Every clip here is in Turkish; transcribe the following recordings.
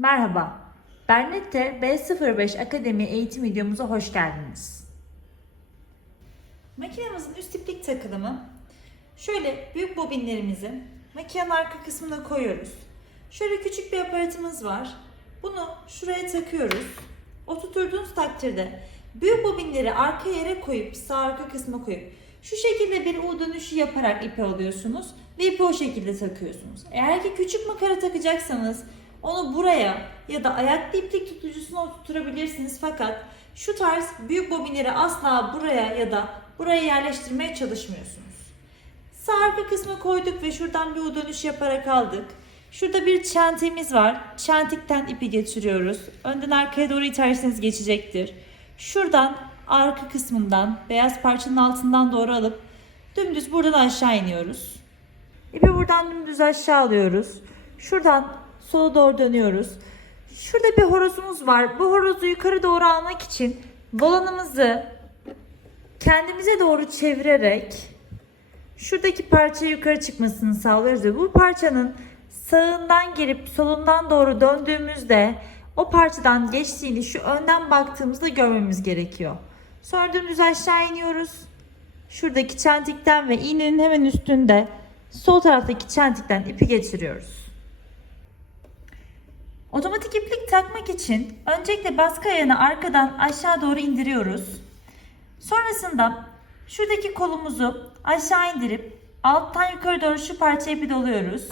Merhaba, Bernette B05 Akademi eğitim videomuza hoş geldiniz. Makinemizin üst iplik takılımı şöyle büyük bobinlerimizi makinenin arka kısmına koyuyoruz. Şöyle küçük bir aparatımız var. Bunu şuraya takıyoruz. Oturtturduğunuz takdirde büyük bobinleri arka yere koyup sağ arka kısma koyup şu şekilde bir U dönüşü yaparak ipi alıyorsunuz ve ipi o şekilde takıyorsunuz. Eğer ki küçük makara takacaksanız onu buraya ya da ayaklı iplik tutucusuna oturtturabilirsiniz fakat şu tarz büyük bobinleri asla buraya ya da buraya yerleştirmeye çalışmıyorsunuz. Sağ arka kısmı koyduk ve şuradan bir U dönüş yaparak aldık. Şurada bir çentemiz var. Çentikten ipi geçiriyoruz. Önden arkaya doğru iterseniz geçecektir. Şuradan arka kısmından beyaz parçanın altından doğru alıp dümdüz buradan aşağı iniyoruz. İpi buradan dümdüz aşağı alıyoruz. Şuradan sola doğru dönüyoruz. Şurada bir horozumuz var. Bu horozu yukarı doğru almak için volanımızı kendimize doğru çevirerek şuradaki parçayı yukarı çıkmasını sağlıyoruz ve bu parçanın sağından gelip solundan doğru döndüğümüzde o parçadan geçtiğini şu önden baktığımızda görmemiz gerekiyor. Sonra dümdüz aşağı iniyoruz. Şuradaki çentikten ve iğnenin hemen üstünde sol taraftaki çentikten ipi geçiriyoruz. Otomatik iplik takmak için öncelikle baskı ayağını arkadan aşağı doğru indiriyoruz. Sonrasında şuradaki kolumuzu aşağı indirip alttan yukarı doğru şu parça ipi doluyoruz.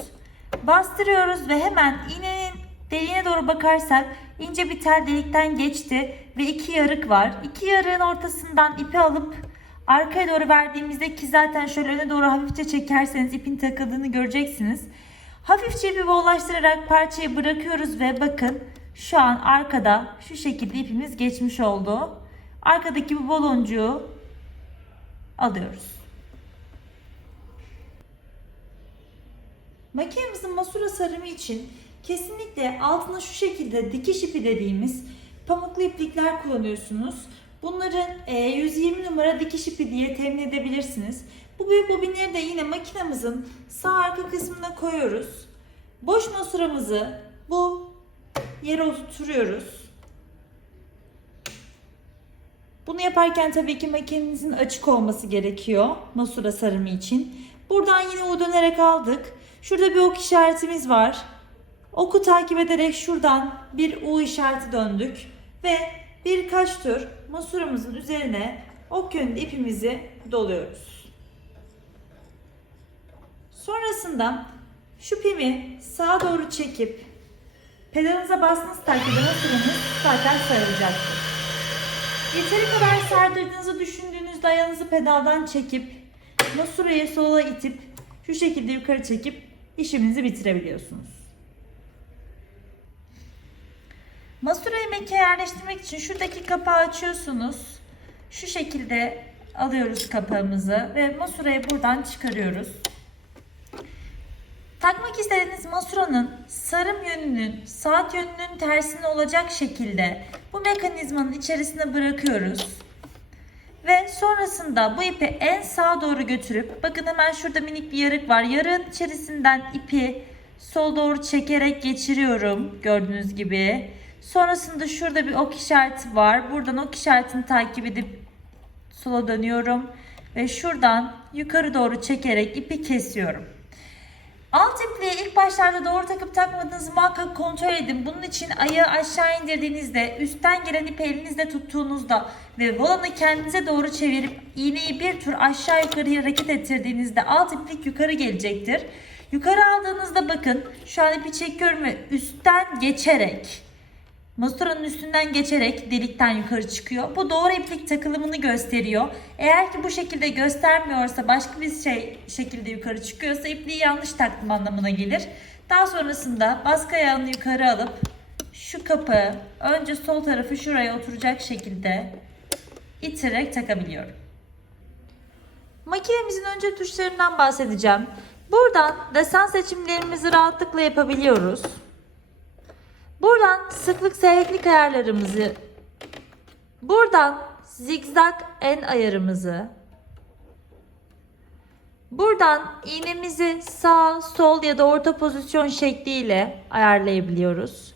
Bastırıyoruz ve hemen iğnenin deliğine doğru bakarsak ince bir tel delikten geçti ve iki yarık var. İki yarığın ortasından ipi alıp arkaya doğru verdiğimizde ki zaten şöyle öne doğru hafifçe çekerseniz ipin takıldığını göreceksiniz. Hafifçe bir bollaştırarak parçayı bırakıyoruz ve bakın şu an arkada şu şekilde ipimiz geçmiş oldu. Arkadaki bu baloncuğu alıyoruz. Makinemizin masura sarımı için kesinlikle altına şu şekilde dikiş ipi dediğimiz pamuklu iplikler kullanıyorsunuz. Bunların e, 120 numara dikiş ipi diye temin edebilirsiniz. Bu büyük bobinleri de yine makinamızın sağ arka kısmına koyuyoruz. Boş masuramızı bu yere oturtuyoruz. Bunu yaparken tabii ki makinenizin açık olması gerekiyor masura sarımı için. Buradan yine U dönerek aldık. Şurada bir ok işaretimiz var. Oku takip ederek şuradan bir U işareti döndük ve birkaç tur masuramızın üzerine ok yönünde ipimizi doluyoruz. Sonrasında şu pimi sağa doğru çekip pedalınıza bastığınız takdirde masuranız zaten sarılacaktır. Yeteri kadar sardırdığınızı düşündüğünüzde ayağınızı pedaldan çekip masurayı sola itip şu şekilde yukarı çekip işimizi bitirebiliyorsunuz. Masurayı mekiğe yerleştirmek için şuradaki kapağı açıyorsunuz. Şu şekilde alıyoruz kapağımızı ve masurayı buradan çıkarıyoruz. Takmak istediğiniz masuranın sarım yönünün saat yönünün tersine olacak şekilde bu mekanizmanın içerisine bırakıyoruz. Ve sonrasında bu ipi en sağa doğru götürüp bakın hemen şurada minik bir yarık var. Yarığın içerisinden ipi sol doğru çekerek geçiriyorum gördüğünüz gibi. Sonrasında şurada bir ok işareti var. Buradan ok işaretini takip edip sola dönüyorum ve şuradan yukarı doğru çekerek ipi kesiyorum. Alt ipliği ilk başlarda doğru takıp takmadığınızı muhakkak kontrol edin. Bunun için ayağı aşağı indirdiğinizde, üstten gelen ipi elinizde tuttuğunuzda ve volanı kendinize doğru çevirip iğneyi bir tur aşağı yukarı hareket ettirdiğinizde alt iplik yukarı gelecektir. Yukarı aldığınızda bakın şu an ipi çekiyorum ve üstten geçerek Masturanın üstünden geçerek delikten yukarı çıkıyor. Bu doğru iplik takılımını gösteriyor. Eğer ki bu şekilde göstermiyorsa başka bir şey şekilde yukarı çıkıyorsa ipliği yanlış taktım anlamına gelir. Daha sonrasında baskı ayağını yukarı alıp şu kapağı önce sol tarafı şuraya oturacak şekilde iterek takabiliyorum. Makinemizin önce tuşlarından bahsedeceğim. Buradan desen seçimlerimizi rahatlıkla yapabiliyoruz. Buradan sıklık seyreklik ayarlarımızı, buradan zigzag en ayarımızı, buradan iğnemizi sağ, sol ya da orta pozisyon şekliyle ayarlayabiliyoruz.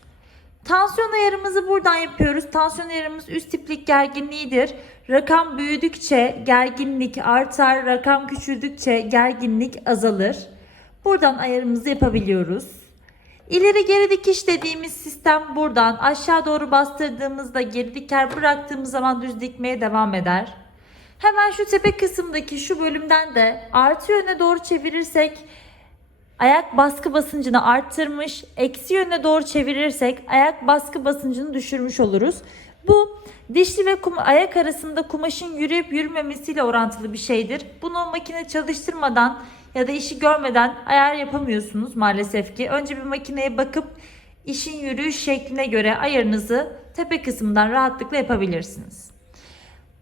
Tansiyon ayarımızı buradan yapıyoruz. Tansiyon ayarımız üst tiplik gerginliğidir. Rakam büyüdükçe gerginlik artar, rakam küçüldükçe gerginlik azalır. Buradan ayarımızı yapabiliyoruz. İleri geri dikiş dediğimiz sistem buradan aşağı doğru bastırdığımızda geri diker bıraktığımız zaman düz dikmeye devam eder. Hemen şu tepe kısımdaki şu bölümden de artı yöne doğru çevirirsek ayak baskı basıncını arttırmış, eksi yöne doğru çevirirsek ayak baskı basıncını düşürmüş oluruz. Bu dişli ve kum, ayak arasında kumaşın yürüyüp yürümemesiyle orantılı bir şeydir. Bunu makine çalıştırmadan ya da işi görmeden ayar yapamıyorsunuz maalesef ki. Önce bir makineye bakıp işin yürüyüş şekline göre ayarınızı tepe kısmından rahatlıkla yapabilirsiniz.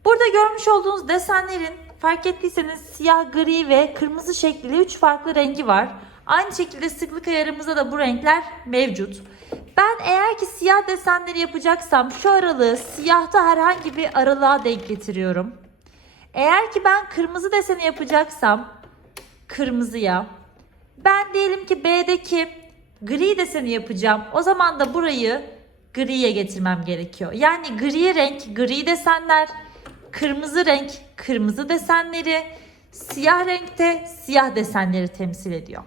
Burada görmüş olduğunuz desenlerin fark ettiyseniz siyah, gri ve kırmızı şekliyle 3 farklı rengi var. Aynı şekilde sıklık ayarımızda da bu renkler mevcut. Ben eğer ki siyah desenleri yapacaksam şu aralığı siyahta herhangi bir aralığa denk getiriyorum. Eğer ki ben kırmızı deseni yapacaksam kırmızıya. Ben diyelim ki B'deki gri deseni yapacağım. O zaman da burayı griye getirmem gerekiyor. Yani gri renk gri desenler, kırmızı renk kırmızı desenleri, siyah renkte siyah desenleri temsil ediyor.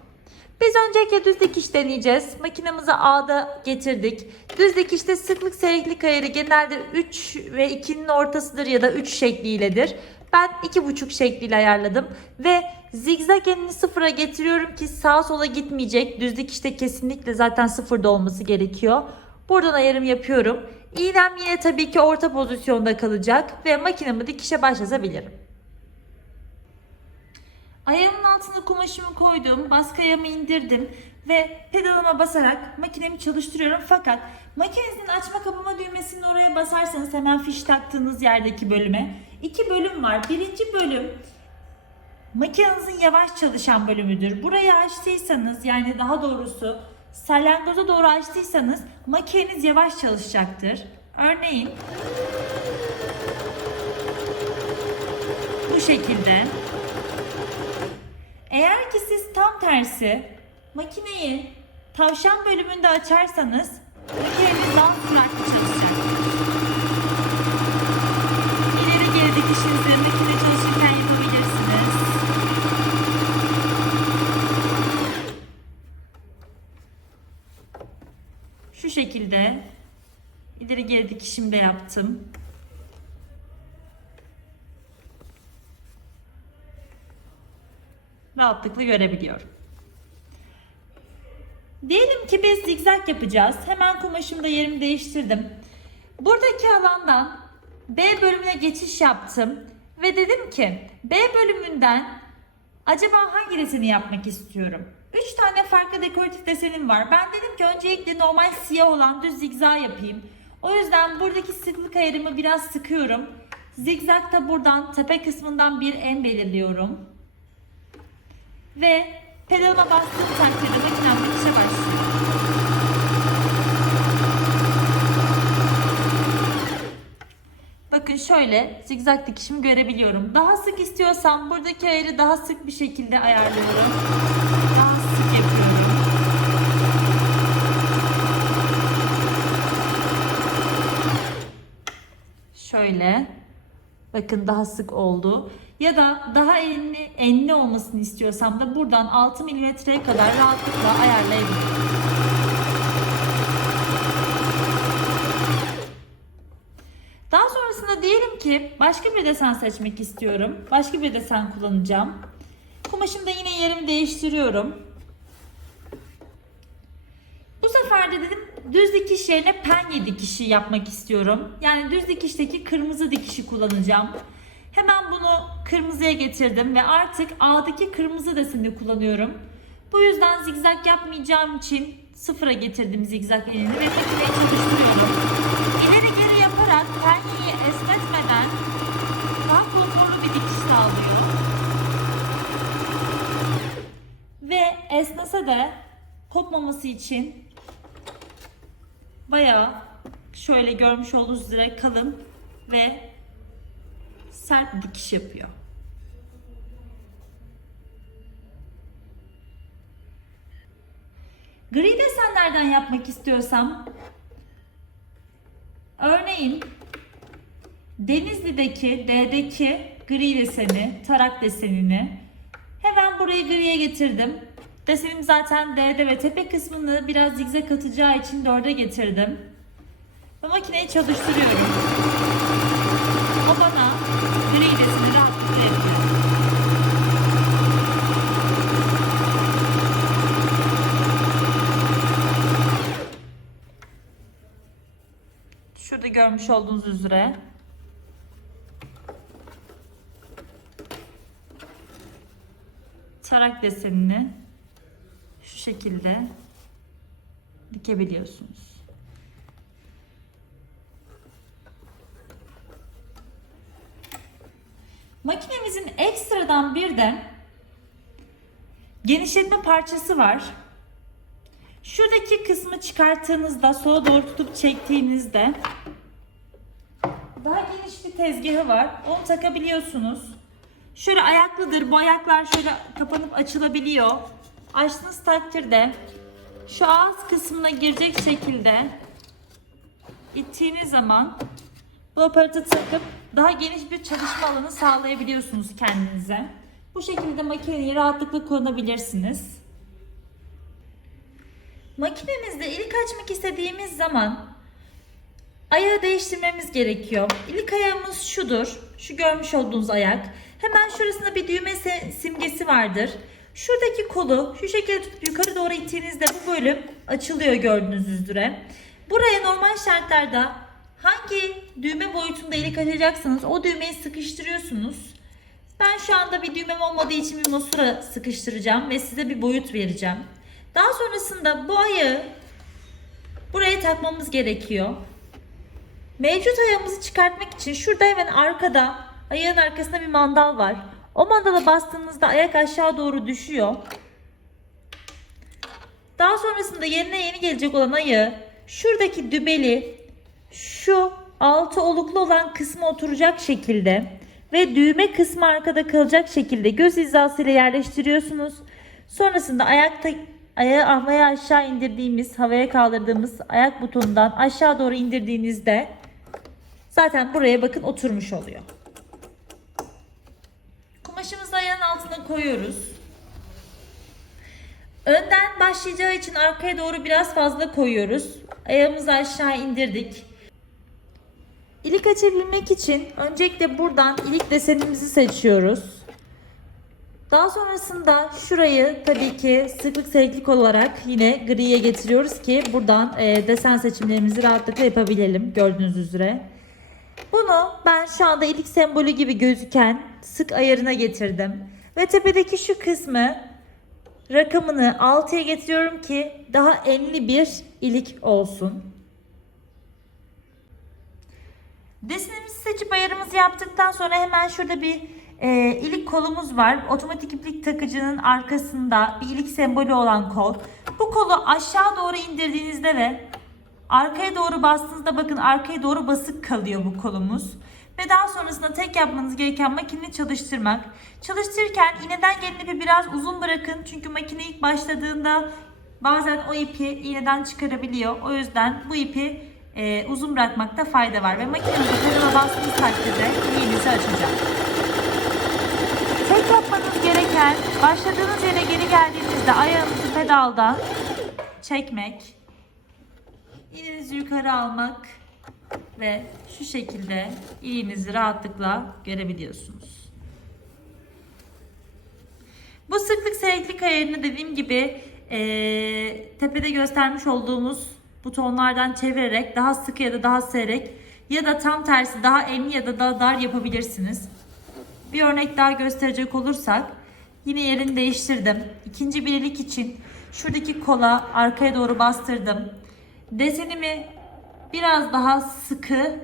Biz öncelikle düz dikiş deneyeceğiz. Makinemizi A'da getirdik. Düz dikişte sıklık seyreklik ayarı genelde 3 ve 2'nin ortasıdır ya da 3 şekliyledir. Ben 2,5 şekliyle ayarladım ve zigzag enini sıfıra getiriyorum ki sağa sola gitmeyecek. Düz dikişte kesinlikle zaten sıfırda olması gerekiyor. Buradan ayarım yapıyorum. İğnem yine tabii ki orta pozisyonda kalacak ve makinemi dikişe başlatabilirim. Ayağımın altına kumaşımı koydum, baskı ayağımı indirdim ve pedalıma basarak makinemi çalıştırıyorum. Fakat makinenizin açma kapama düğmesini oraya basarsanız hemen fiş taktığınız yerdeki bölüme iki bölüm var. Birinci bölüm makinenizin yavaş çalışan bölümüdür. Burayı açtıysanız yani daha doğrusu salyangoza doğru açtıysanız makineniz yavaş çalışacaktır. Örneğin bu şekilde. Eğer ki siz tam tersi makineyi tavşan bölümünde açarsanız makineniz daha süratli çalışacak. Dikişinizi makine çalışırken yapabilirsiniz. Şu şekilde ileri geri dikişimi de yaptım. rahatlıkla görebiliyorum. Diyelim ki biz zigzag yapacağız. Hemen kumaşımda yerimi değiştirdim. Buradaki alandan B bölümüne geçiş yaptım. Ve dedim ki B bölümünden acaba hangi deseni yapmak istiyorum? 3 tane farklı dekoratif desenim var. Ben dedim ki öncelikle normal siyah olan düz zigzag yapayım. O yüzden buradaki sıklık ayarımı biraz sıkıyorum. Zigzag da buradan tepe kısmından bir en belirliyorum. Ve pedalıma bastığım takdirde makinem dikişe başlıyor. Bakın şöyle zigzag dikişimi görebiliyorum. Daha sık istiyorsam buradaki ayarı daha sık bir şekilde ayarlıyorum. Daha sık yapıyorum. Şöyle. Bakın daha sık oldu. Ya da daha enli, enli olmasını istiyorsam da buradan 6 milimetreye kadar rahatlıkla ayarlayabilirim. Daha sonrasında başka bir desen seçmek istiyorum. Başka bir desen kullanacağım. Kumaşımda yine yerimi değiştiriyorum. Bu sefer de dedim düz dikiş yerine penye dikişi yapmak istiyorum. Yani düz dikişteki kırmızı dikişi kullanacağım. Hemen bunu kırmızıya getirdim ve artık A'daki kırmızı deseni kullanıyorum. Bu yüzden zigzag yapmayacağım için sıfıra getirdim zigzag elini ve makineyi çalıştırıyorum. Geri yaparak penyeyi esnetmeden daha konforlu bir dikiş sağlıyor. Ve esnese de kopmaması için bayağı şöyle görmüş olduğunuz üzere kalın ve sert dikiş yapıyor. Gri desenlerden yapmak istiyorsam Örneğin Denizli'deki D'deki gri deseni, tarak desenini hemen burayı griye getirdim. Desenim zaten D'de ve tepe kısmını biraz zigzag atacağı için 4'e getirdim. Ve makineyi çalıştırıyorum. O bana gri deseni rahatlıkla yapıyor. Şurada görmüş olduğunuz üzere tarak desenini şu şekilde dikebiliyorsunuz. Makinemizin ekstradan bir de genişletme parçası var. Şuradaki kısmı çıkarttığınızda sola doğru tutup çektiğinizde bir tezgahı var. Onu takabiliyorsunuz. Şöyle ayaklıdır. Bu ayaklar şöyle kapanıp açılabiliyor. Açtığınız takdirde şu ağız kısmına girecek şekilde ittiğiniz zaman bu aparatı takıp daha geniş bir çalışma alanı sağlayabiliyorsunuz kendinize. Bu şekilde makineyi rahatlıkla kullanabilirsiniz. Makinemizde ilik açmak istediğimiz zaman ayağı değiştirmemiz gerekiyor. İlik ayağımız şudur. Şu görmüş olduğunuz ayak. Hemen şurasında bir düğme simgesi vardır. Şuradaki kolu şu şekilde tutup yukarı doğru ittiğinizde bu bölüm açılıyor gördüğünüz üzere. Buraya normal şartlarda hangi düğme boyutunda ilik açacaksanız o düğmeyi sıkıştırıyorsunuz. Ben şu anda bir düğmem olmadığı için bir mosura sıkıştıracağım ve size bir boyut vereceğim. Daha sonrasında bu ayağı buraya takmamız gerekiyor. Mevcut ayağımızı çıkartmak için şurada hemen arkada ayağın arkasında bir mandal var. O mandala bastığınızda ayak aşağı doğru düşüyor. Daha sonrasında yerine yeni gelecek olan ayağı şuradaki dübeli şu altı oluklu olan kısma oturacak şekilde ve düğme kısmı arkada kalacak şekilde göz hizasıyla yerleştiriyorsunuz. Sonrasında ayakta ayağı havaya aşağı indirdiğimiz, havaya kaldırdığımız ayak butonundan aşağı doğru indirdiğinizde zaten buraya bakın oturmuş oluyor. Kumaşımızı ayağın altına koyuyoruz. Önden başlayacağı için arkaya doğru biraz fazla koyuyoruz. Ayağımızı aşağı indirdik. İlik açabilmek için öncelikle buradan ilik desenimizi seçiyoruz. Daha sonrasında şurayı tabii ki sıklık seyreklik olarak yine griye getiriyoruz ki buradan e, desen seçimlerimizi rahatlıkla yapabilelim gördüğünüz üzere. Bunu ben şu anda ilik sembolü gibi gözüken sık ayarına getirdim. Ve tepedeki şu kısmı rakamını 6'ya getiriyorum ki daha enli bir ilik olsun. Desenimizi seçip ayarımızı yaptıktan sonra hemen şurada bir e, ilik kolumuz var. Otomatik iplik takıcının arkasında bir ilik sembolü olan kol. Bu kolu aşağı doğru indirdiğinizde ve arkaya doğru bastığınızda bakın arkaya doğru basık kalıyor bu kolumuz. Ve daha sonrasında tek yapmanız gereken makineyi çalıştırmak. Çalıştırırken iğneden gelen ipi biraz uzun bırakın. Çünkü makine ilk başladığında bazen o ipi iğneden çıkarabiliyor. O yüzden bu ipi e, uzun bırakmakta fayda var. Ve makinenizi pedala bastığınız takdirde iğnenizi açacak. Tek yapmanız gereken başladığınız yere geri geldiğinizde ayağınızı pedaldan çekmek, iğnenizi yukarı almak ve şu şekilde iğnenizi rahatlıkla görebiliyorsunuz. Bu sıklık seyreklik ayarını dediğim gibi eee, tepede göstermiş olduğumuz butonlardan çevirerek daha sıkı ya da daha seyrek ya da tam tersi daha enli ya da daha dar yapabilirsiniz. Bir örnek daha gösterecek olursak yine yerini değiştirdim. İkinci birlik için şuradaki kola arkaya doğru bastırdım. Desenimi biraz daha sıkı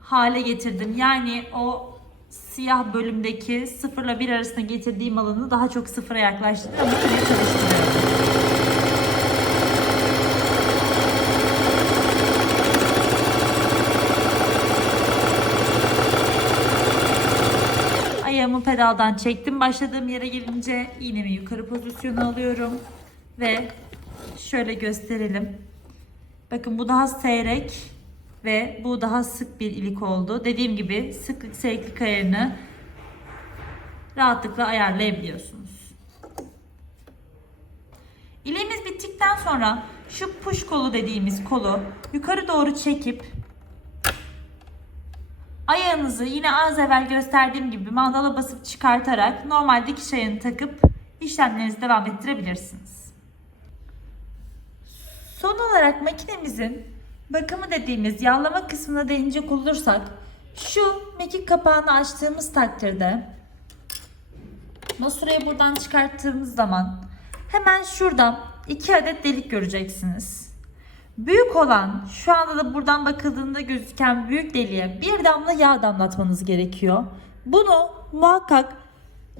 hale getirdim. Yani o siyah bölümdeki sıfırla bir arasında getirdiğim alanı daha çok sıfıra yaklaştırdım ama çalıştırıyorum. Ayağımı pedaldan çektim. Başladığım yere gelince iğnemi yukarı pozisyona alıyorum. Ve şöyle gösterelim. Bakın bu daha seyrek ve bu daha sık bir ilik oldu. Dediğim gibi sıklık sertlik ayarını rahatlıkla ayarlayabiliyorsunuz. İliğimiz bittikten sonra şu push kolu dediğimiz kolu yukarı doğru çekip ayağınızı yine az evvel gösterdiğim gibi mandala basıp çıkartarak normal dikiş ayağını takıp işlemlerinizi devam ettirebilirsiniz. Son olarak makinemizin bakımı dediğimiz yağlama kısmına değinecek olursak şu mekik kapağını açtığımız takdirde masurayı buradan çıkarttığımız zaman hemen şuradan iki adet delik göreceksiniz. Büyük olan şu anda da buradan bakıldığında gözüken büyük deliğe bir damla yağ damlatmanız gerekiyor. Bunu muhakkak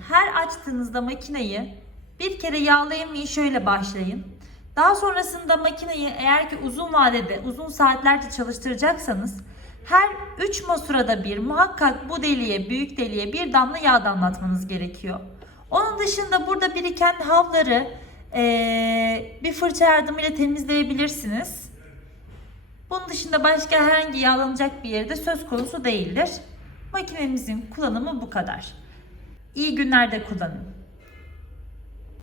her açtığınızda makineyi bir kere yağlayın ve şöyle başlayın. Daha sonrasında makineyi eğer ki uzun vadede uzun saatlerce çalıştıracaksanız her 3 masurada bir muhakkak bu deliğe büyük deliğe bir damla yağ damlatmanız gerekiyor. Onun dışında burada biriken havları eee, bir fırça yardımıyla temizleyebilirsiniz. Bunun dışında başka herhangi yağlanacak bir yerde söz konusu değildir. Makinemizin kullanımı bu kadar. İyi günlerde kullanın.